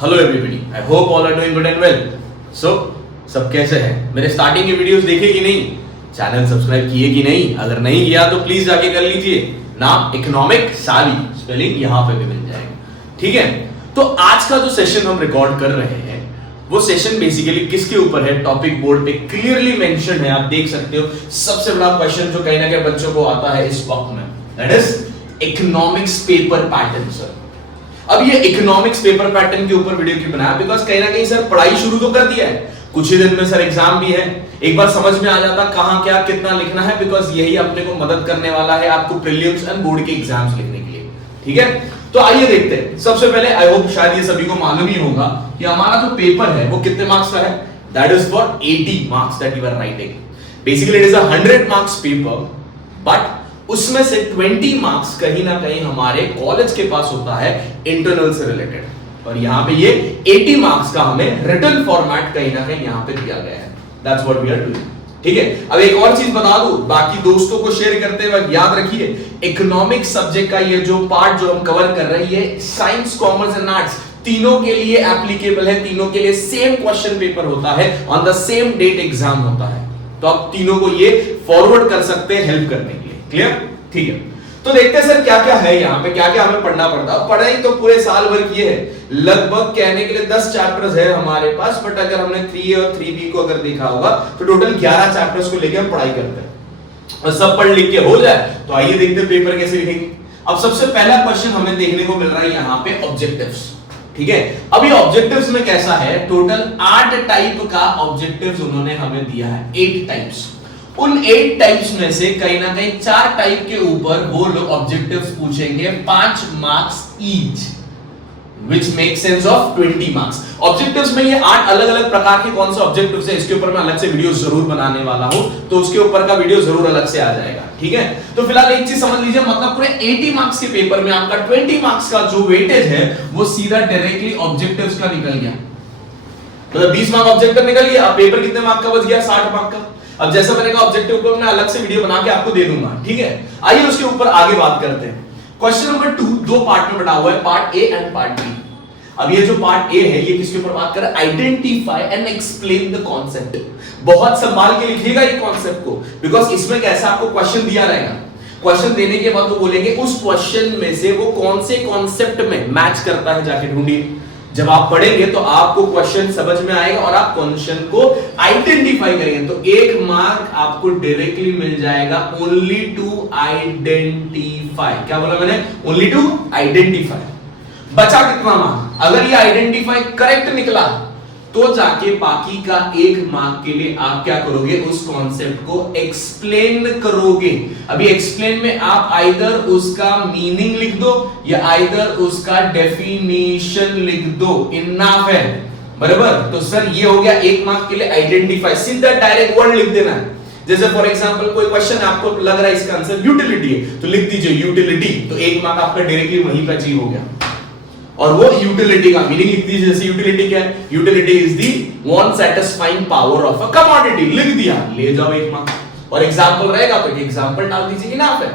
Hello everybody, I hope all are doing good and well. So सब कैसे हैं? मेरे स्टार्टिंग के वीडियोस देखे कि नहीं? चैनल सब्सक्राइब किए कि नहीं? अगर नहीं किया तो प्लीज जाके कर लीजिए। नाम इकोनॉमिक सावी, स्पेलिंग यहां पे भी मिल जाएगा। ठीक है, तो आज का जो सेशन हम रिकॉर्ड कर रहे हैं वो सेशन बेसिकली किसके ऊपर है? टॉपिक बोर्ड पे क्लियरली मेंशन है, आप देख सकते हो। सबसे बड़ा क्वेश्चन जो कहीं ना कहीं बच्चों को आता है इस वक्त में, that is economics paper pattern. Sir अब ये इकोनॉमिक्स पेपर पैटर्न के ऊपर वीडियो क्यों बनाया? बिकॉज कहीं ना कहीं सर पढ़ाई शुरू तो कर दिया है, कुछ ही दिन में सर एग्जाम भी है, एक बार समझ में आ जाता कहां क्या कितना लिखना है, बिकॉज यही अपने को मदद करने वाला है आपको प्रीलिम्स एंड बोर्ड के एग्जाम्स लिखने के लिए। ठीक है, तो आइए देखते हैं। सबसे पहले आई होप शायद ये सभी को मालूम ही होगा कि हमारा जो पेपर है वो कितने मार्क्स का है? That is for 80 marks that you are writing. Basically it is a 100 marks paper, but उसमें से 20 मार्क्स कहीं ना कहीं हमारे कॉलेज के पास होता है इंटरनल से रिलेटेड, और यहां पे ये 80 मार्क्स का हमें रिटन फॉर्मेट कहीं ना कहीं यहां पे दिया गया है। That's what we are doing. ठीक है, अब एक और चीज बता दूं, बाकी दोस्तों को शेयर करते वक्त याद रखिए, इकोनॉमिक्स सब्जेक्ट का ये जो पार्ट जो हम कवर कर रहे हैं, ये साइंस, कॉमर्स एंड आर्ट्स तीनों के लिए एप्लीकेबल है, तीनों के लिए सेम क्वेश्चन पेपर होता है, on the same date exam होता है, तो आप तीनों को ये फॉरवर्ड कर सकते हैं हेल्प करने के लिए। क्लियर? ठीक है, तो देखते हैं सर क्या क्या है यहाँ पे, क्या क्या हमें पढ़ना पड़ता है। पढ़ाई तो पूरे साल भर की है, लगभग कहने के लिए 10 चैप्टर्स है हमारे पास, बट अगर हमने 3A और 3B को अगर देखा होगा तो टोटल 11 चैप्टर्स को लेकर हम पढ़ाई करते हैं, और सब पढ़ लिख के हो जाए तो आइए देखते हैं पेपर कैसे लिखेंगे। अब सबसे पहला क्वेश्चन हमें देखने को मिल रहा है यहाँ पे ऑब्जेक्टिव्स। ठीक है, अभी ऑब्जेक्टिव्स में कैसा है, टोटल 8 टाइप का ऑब्जेक्टिव्स उन्होंने हमें दिया है, 8 टाइप्स। उन 8 टाइप्स में से कहीं ना कहीं 4 टाइप के ऊपर वो लोग ऑब्जेक्टिव्स पूछेंगे, 5 marks each, which makes sense of 20 marks. Objectives में ये 8 अलग अलग प्रकार के कौन से ऑब्जेक्टिव्स है, इसके ऊपर मैं अलग से वीडियो जरूर बनाने वाला हूं, तो उसके ऊपर का वीडियो जरूर अलग से आ जाएगा। ठीक है, तो फिलहाल एक चीज समझ लीजिए, मतलब पूरे 80 मार्क्स के पेपर में आपका 20 मार्क्स का जो वेटेज है वो सीधा डायरेक्टली ऑब्जेक्टिव्स का निकल गया। मतलब 20 मार्क ऑब्जेक्टिव निकल गया, अब पेपर कितने मार्क का बच गया? 60 मार्क का। अब जैसा मैंने कहा ऑब्जेक्टिव को मैं अलग से वीडियो बना के आपको दे दूंगा। ठीक है, आइए उसके ऊपर आगे बात करते हैं। क्वेश्चन नंबर 2 दो पार्ट में बटा हुआ है, part A and part B. अब ये जो पार्ट ए है ये किसके ऊपर बात कर रहा है? Identify and explain the concept. बहुत संभाल के लिखिएगा ये कॉन्सेप्ट को, बिकॉज इसमें कैसा आपको क्वेश्चन दिया रहेगा, क्वेश्चन देने के बाद वो बोलेंगे उस क्वेश्चन में से वो कौन से कॉन्सेप्ट में मैच करता है, जाके ढूंढिए। जब आप पढ़ेंगे तो आपको क्वेश्चन समझ में आएगा और आप क्वेश्चन को आइडेंटिफाई करेंगे, तो 1 मार्क आपको डायरेक्टली मिल जाएगा, ओनली टू आइडेंटिफाई। क्या बोला मैंने? Only to identify. बचा कितना मार्क? अगर ये आइडेंटिफाई करेक्ट निकला तो जाके बाकी का 1 मार्क के लिए आप क्या करोगे? उस कॉन्सेप्ट को एक्सप्लेन करोगे। अभी एक्सप्लेन में आप आइदर उसका मीनिंग लिख दो या आइदर उसका डेफिनेशन लिख दो, इनफ है। बराबर, तो सर ये हो गया 1 मार्क के लिए आइडेंटिफाई, सीधा डायरेक्ट वर्ड लिख देना है। जैसे फॉर एग्जांपल कोई क्वेश्चन आपको लग रहा है इसका आंसर यूटिलिटी है, तो लिख दीजिए यूटिलिटी, तो 1 मार्क आपका डायरेक्टली वहीं पे अचीव हो गया। और वो यूटिलिटी का मीनिंग लिख दीजिए, जैसे यूटिलिटी क्या है? Utility is the want satisfying power of a commodity, लिख दिया, ले जाओ 1 मार्क। और एग्जांपल रहेगा तो एग्जांपल डाल दीजिए, इनफ है,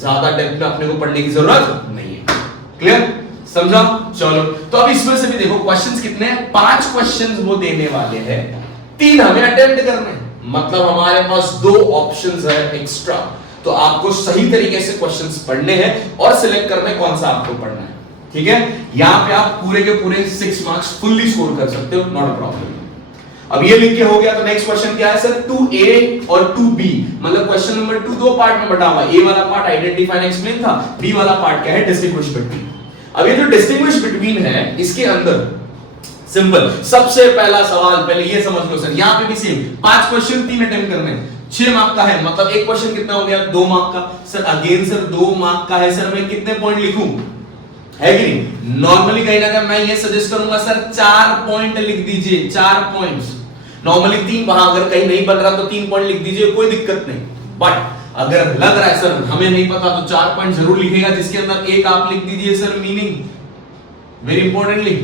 ज्यादा डेप्थ में अपने को पढ़ने की जरूरत नहीं है। क्लियर? समझा? चलो, तो अब इसमें से भी देखो क्वेश्चंस कितने हैं? 5 क्वेश्चंस वो देने वाले हैं, 3 हमें अटेम्प्ट करने हैं, मतलब हमारे पास 2 ऑप्शंस है एक्स्ट्रा। तो आपको सही तरीके से क्वेश्चंस पढ़ने हैं और सिलेक्ट करना है कौन सा आपको पढ़ना है। ठीक है, यहां पे आप पूरे के पूरे 6 मार्क्स फुल्ली स्कोर कर सकते हो, नॉट अ प्रॉब्लम। अब ये लिख के हो गया, तो नेक्स्ट क्वेश्चन क्या है सर? 2A और 2B, मतलब क्वेश्चन नंबर 2 दो पार्ट में बटा हुआ है। ए वाला पार्ट आइडेंटिफाई एंड एक्सप्लेन था, बी वाला पार्ट क्या है? Distinguish between. अब ये जो डिस्टिंग्विश बिटवीन है, इसके अंदर सिंपल सबसे पहला सवाल पहले ये समझ लो सर, यहां पे भी सेम 5 क्वेश्चन 3 अटेम्प्ट करने हैं, 6 मार्क का है, मतलब एक क्वेश्चन कितना हो गया? 2 मार्क का। सर अगेन सर 2 मार्क का है, सर मैं कितने पॉइंट लिखूं? है कि नहीं? नॉर्मली कहीं ना कहीं मैं ये सजेस्ट करूंगा सर 4 पॉइंट लिख दीजिए, 4 पॉइंट्स। नॉर्मली 3, वहां अगर कहीं नहीं बन रहा तो 3 पॉइंट लिख दीजिए, कोई दिक्कत नहीं। बट अगर लग रहा है सर हमें नहीं पता तो 4 पॉइंट जरूर लिखेगा, जिसके अंदर एक आप लिख दीजिए सर मीनिंग, वेरी इंपॉर्टेंटली।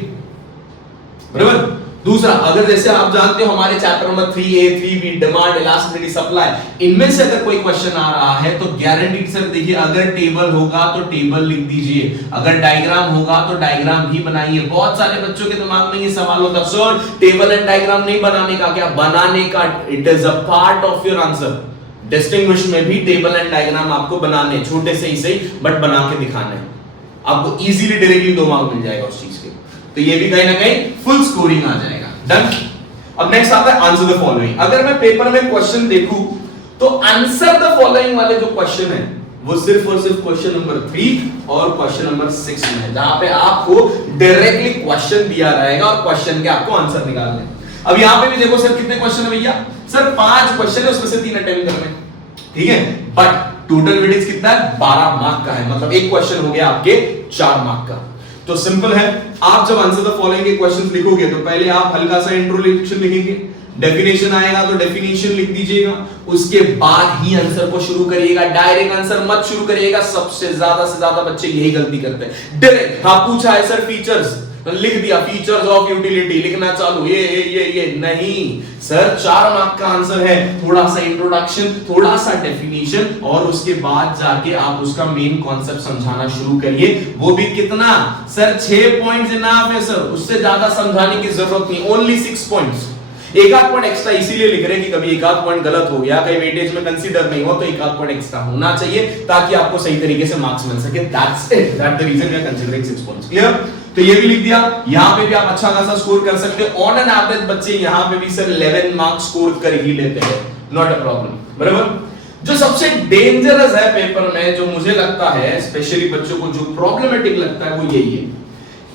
बराबर, दूसरा, अगर जैसे आप जानते हो हमारे chapter number 3A 3B demand elasticity supply, इनमें से अगर कोई क्वेश्चन आ रहा है तो गारंटीड सर देखिए, अगर टेबल होगा तो टेबल लिख दीजिए, अगर डायग्राम होगा तो डायग्राम भी बनाइए। बहुत सारे बच्चों के दिमाग में ये सवाल होता है, सर टेबल एंड डायग्राम नहीं बनाने का क्या? बनाने का, it is a part of your answer. Distinguish में भी टेबल एंड डायग्राम आपको बनाने, छोटे से ही सही बट बना के दिखाना है, आपको इजीली डायरेक्टली 2 मार्क मिल जाएगा उस चीज के, तो ये भी कहीं ना कहीं फुल स्कोरिंग आ जाएगा। डन। अब नेक्स्ट आता है आंसर द फॉलोइंग। अगर मैं पेपर में क्वेश्चन देखूं तो आंसर द फॉलोइंग वाले जो क्वेश्चन है वो सिर्फ और सिर्फ क्वेश्चन नंबर 3 और क्वेश्चन नंबर 6 में है, जहां पे आपको डायरेक्टली क्वेश्चन दिया रहेगा और क्वेश्चन के आपको आंसर निकालने हैं। अब यहां पे भी देखो सर कितने क्वेश्चन है भैया? सर 5 क्वेश्चन है, उसमें से 3 अटेम्प्ट करने, ठीक है, बट टोटल वेटेज कितना है? 12 मार्क का है, मतलब एक क्वेश्चन हो गया आपके 4 मार्क का। तो सिंपल है, आप जब आंसर द फॉलोइंग के क्वेश्चंस लिखोगे तो पहले आप हल्का सा इंट्रोडक्शन लिखेंगे, डेफिनेशन आएगा तो डेफिनेशन लिख दीजिएगा, उसके बाद ही आंसर को शुरू करिएगा। डायरेक्ट आंसर मत शुरू करिएगा, सबसे ज्यादा बच्चे यही गलती करते हैं। डायरेक्ट हाँ पूछा है सर फीचर्स, लिख दिया फीचर्स ऑफ यूटिलिटी, लिखना चालू, ये नहीं सर, 4 मार्क का आंसर है, थोड़ा सा इंट्रोडक्शन, थोड़ा सा डेफिनेशन और उसके बाद जाके आप उसका मेन कॉन्सेप्ट समझाना शुरू करिए। वो भी कितना सर? 6 पॉइंट्स इनफ है सर, उससे ज्यादा समझाने की जरूरत नहीं, ओनली 6 पॉइंट्स। एक आध पॉइंट एक्स्ट्रा इसीलिए लिख रहे हैं कि कभी एक आध पॉइंट गलत हो गया, कहीं वेटेज में कंसीडर नहीं हो तो एक आध पॉइंट एक्स्ट्रा होना चाहिए ताकि आपको सही तरीके से मार्क्स मिल सके। That's it, that the reason we are considering 6 points. Clear? तो ये भी लिख दिया, यहां पे भी आप अच्छा खासा स्कोर कर सकते हो। ऑन एन एवरेज बच्चे यहां पे भी सर 11 मार्क्स स्कोर कर ही लेते हैं, नॉट अ प्रॉब्लम। बराबर? जो सबसे डेंजरस है पेपर में, जो मुझे लगता है स्पेशली बच्चों को जो प्रॉब्लमेटिक लगता है वो यही है,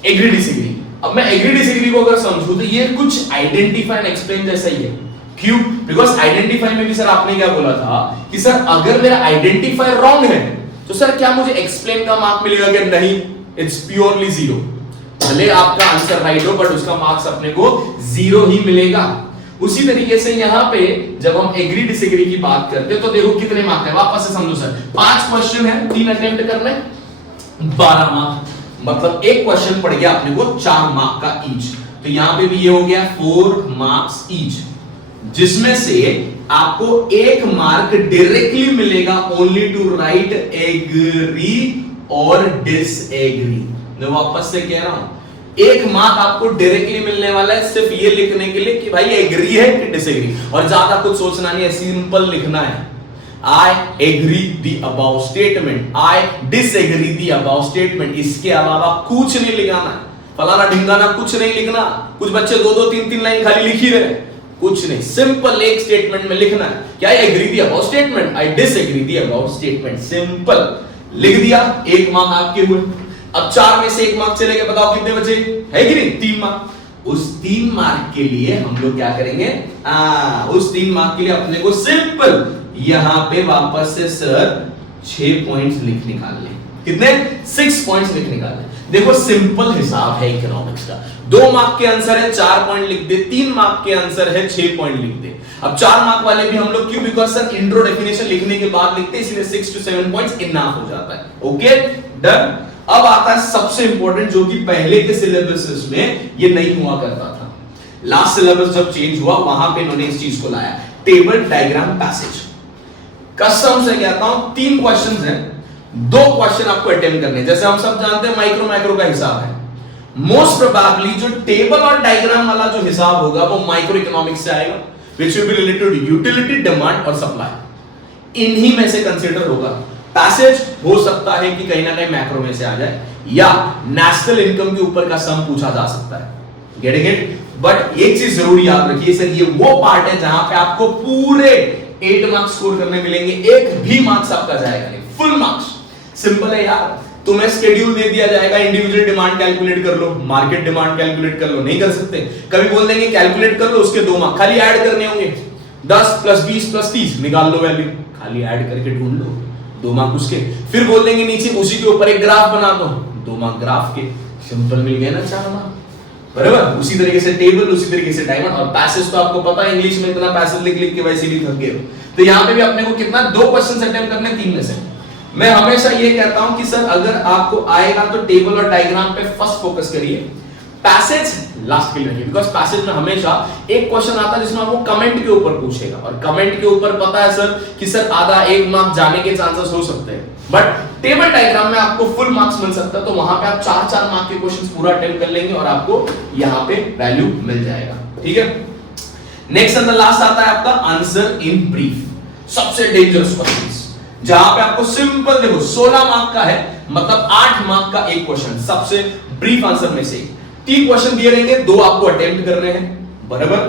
एग्री डिसएग्री। अब मैं एग्री डिसएग्री को अगर समझूं तो ये कुछ आइडेंटिफाई एंड एक्सप्लेन जैसा ही है। क्यों? बिकॉज़ आइडेंटिफाई में भी सर आपने क्या बोला था कि सर अगर मेरा आइडेंटिफाई रॉन्ग है तो सर क्या मुझे एक्सप्लेन का मार्क मिलेगा कि नहीं? It's purely 0। भले आपका आंसर राइट हो बट उसका मार्क्स अपने को 0 ही मिलेगा। उसी तरीके से यहां पे जब हम एग्री डिसएग्री की बात करते हैं तो देखो कितने मार्क है, वापस से समझो सर, 5 क्वेश्चन है, 3 अटेम्प्ट करने, 12 मार्क, मतलब एक क्वेश्चन पड़ गया अपने को 4 मार्क का ईच। तो यहां पे भी ये हो गया 4 मार्क्स ईच, जिसमें से आपको 1 मार्क डायरेक्टली मिलेगा ओनली टू राइट एग्री और डिसएग्री। मैं वापस से कह रहा हूं, 1 मार्क आपको डायरेक्टली मिलने वाला है सिर्फ ये लिखने के लिए कि भाई एग्री है कि डिसएग्री, और ज्यादा कुछ सोचना नहीं है, सिंपल लिखना है। I agree the above statement, I disagree the above statement, इसके अलावा कुछ नहीं लिखाना, फलाना ढिंगाना कुछ नहीं लिखना। कुछ बच्चे 2-2 3-3 लाइन खाली लिख ही रहे, कुछ नहीं, सिंपल एक स्टेटमेंट में लिखना है कि I agree the above statement, I disagree the above statement, simple लिख दिया, 1 मार्क आपके हुए। अब 4 में से 1 मार्क चले गए, बताओ कितने बचे? है कि नहीं? 3 मार्क। उस 3 मार्क के लिए हम लोग क्या करेंगे? उस 3 मार्क के लिए अपने को सिंपल यहां पे वापस से सर 6 पॉइंट्स लिख निकालने। कितने? 6 पॉइंट्स लिख निकालने। देखो सिंपल हिसाब है इकोनॉमिक्स का, 2 मार्क के आंसर है 4 पॉइंट लिख दे, 3 मार्क के आंसर है 6 पॉइंट लिख दे। अब 4 मार्क वाले भी हम लोग क्यों? बिकॉज़ सर इंट्रो डेफिनेशन लिखने के बाद लिखते हैं, इसलिए 6 to 7 पॉइंट्स इनफ हो जाता है। Okay done. अब आता है सबसे इंपॉर्टेंट, जो कि पहले के सिलेबसेस में ये नहीं हुआ करता था। लास्ट सिलेबस जब चेंज हुआ वहां पे इन्होंने इस चीज को लाया, टेबल डायग्राम पैसेज। कसम से कहता हूं 3 क्वेश्चंस हैं, 2 क्वेश्चन आपको अटेम्प्ट करने। जैसे हम सब जानते हैं माइक्रो का हिसाब है, मोस्ट प्रोबेबली जो टेबल और डायग्राम वाला जो हिसाब होगा वो माइक्रो इकोनॉमिक्स से आएगा, which will be related to utility, demand और सप्लाई। इन्हीं में से कंसीडर होगा। पैसेज हो सकता है कि कहीं ना कहीं मैक्रो में से आ जाए, या नेशनल इनकम के ऊपर का सम पूछा जा सकता है। Getting it? बट एक चीज जरूर याद रखिए सर, ये वो पार्ट है जहां पे आपको पूरे 8 मार्क्स स्कोर करने मिलेंगे, एक भी मार्क्स आपका जाएगा नहीं, फुल मार्क्स। सिंपल है यार, तुम्हें शेड्यूल दे दिया जाएगा, इंडिविजुअल डिमांड कैलकुलेट कर लो, मार्केट डिमांड कैलकुलेट कर लो, नहीं कर सकते। कभी बोल देंगे कैलकुलेट कर लो, उसके 2 मार्क्स खाली ऐड करने होंगे, 10 + 20 + 30 निकाल लो वैल्यू, खाली ऐड करके ढूंढ लो, 2 मार्क उसके। फिर बोल देंगे नीचे उसी के ऊपर एक ग्राफ बना दो, 2 मार्क ग्राफ के, सिंपल मिल गया ना 4 मार्क। बराबर? उसी तरीके से टेबल, उसी तरीके से डायमंड, और पैसेज तो आपको पता है इंग्लिश में इतना पैसेज लिख लिख के वैसे भी थक गए हो। तो यहां पे भी अपने को कितना 2 क्वेश्चंस अटेम्प्ट करने 3 में से। मैं हमेशा ये कहता हूं कि सर अगर आपको आएगा तो टेबल और डायग्राम पे फर्स्ट फोकस करिए, पैसेज लास्ट के लिए रखिए, बिकॉज पैसेज में हमेशा एक क्वेश्चन आता है जिसमें आपको कमेंट के ऊपर पूछेगा, और कमेंट के ऊपर पता है सर कि सर आधा 1 मार्क जाने के चांसेस हो सकते हैं, बट टेबल डायग्राम में आपको फुल मार्क्स मिल सकता है, तो वहां पे आप 4-4 मार्क के क्वेश्चंस पूरा अटेम्प्ट कर लेंगे और आपको यहां पे वैल्यू मिल जाएगा। ठीक है, नेक्स्ट एंड द लास्ट आता है आपका आंसर इन ब्रीफ, सबसे डेंजरस क्वेश्चंस, जहां पे आपको सिंपल देखो 16 मार्क का है, मतलब 8 मार्क का एक क्वेश्चन, सबसे ब्रीफ आंसर में से 3 क्वेश्चन दिए रहेंगे, 2 आपको अटेम्प्ट करने हैं, बराबर।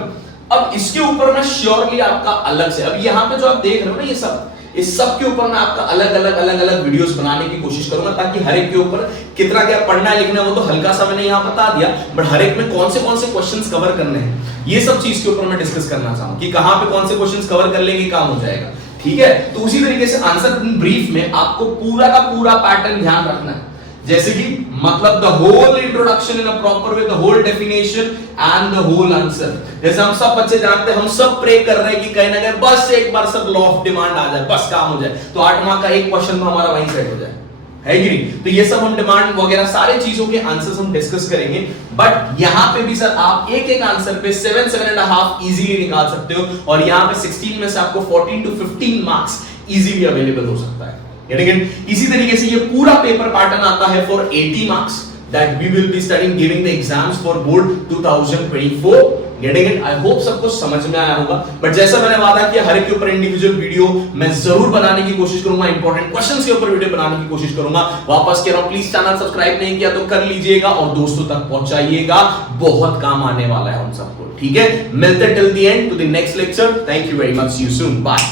अब इसके ऊपर मैं श्योरली आपका अलग से, अब यहां पे जो आप देख रहे हो ना ये सब, इस सब के ऊपर मैं आपका अलग अलग वीडियोस बनाने की कोशिश करूंगा, ताकि हर एक के ऊपर कितना क्या पढ़ना है लिखना है वो तो हल्का सा मैंने यहां बता दिया, बट हर एक में कौन से क्वेश्चंस कवर करने हैं ये सब चीज के ऊपर मैं डिस्कस करना चाहूंगा कि कहां पे कौन से क्वेश्चंस कवर कर लेंगे काम हो जाएगा। ठीक है, तो उसी तरीके से आंसर इन ब्रीफ में आपको पूरा का पूरा पैटर्न ध्यान रखना है, जैसे कि मतलब the whole introduction in a proper way, the whole definition and the whole answer. जैसे हम सब बच्चे जानते हैं, हम सब प्रे कर रहे हैं कि कहीं ना कहीं बस एक बार सब लॉ ऑफ डिमांड आ जाए, बस काम हो जाए, तो 8 मार्क का एक क्वेश्चन तो हमारा वहीं सेट हो जाए, है कि नहीं? तो ये सब हम डिमांड वगैरह सारे चीजों के आंसर्स हम डिस्कस करेंगे, बट यहां पे भी सर आप एक आंसर पे 7.5 इजीली निकाल सकते हो, और यहां पे 16 में से आपको 14 to 15 मार्क्स इजीली अवेलेबल हो सकता है। इसी तरीके से ये पूरा पेपर पैटर्न आता है for 80 marks that we will be studying giving the exams for board 2024. Getting it? I hope सब कुछ समझ में आया होगा, बट जैसा मैंने वादा किया हर एक के ऊपर इंडिविजुअल वीडियो मैं जरूर बनाने की कोशिश करूंगा, इंपॉर्टेंट क्वेश्चंस के ऊपर वीडियो बनाने की कोशिश करूंगा। वापस कह रहा हूं, प्लीज चैनल सब्सक्राइब नहीं किया तो कर लीजिएगा और दोस्तों तक पहुंचाइएगा, बहुत काम आने वाला है उन सबको। ठीक है, मिलते till the end to the next lecture. Thank you very much, see you soon, bye.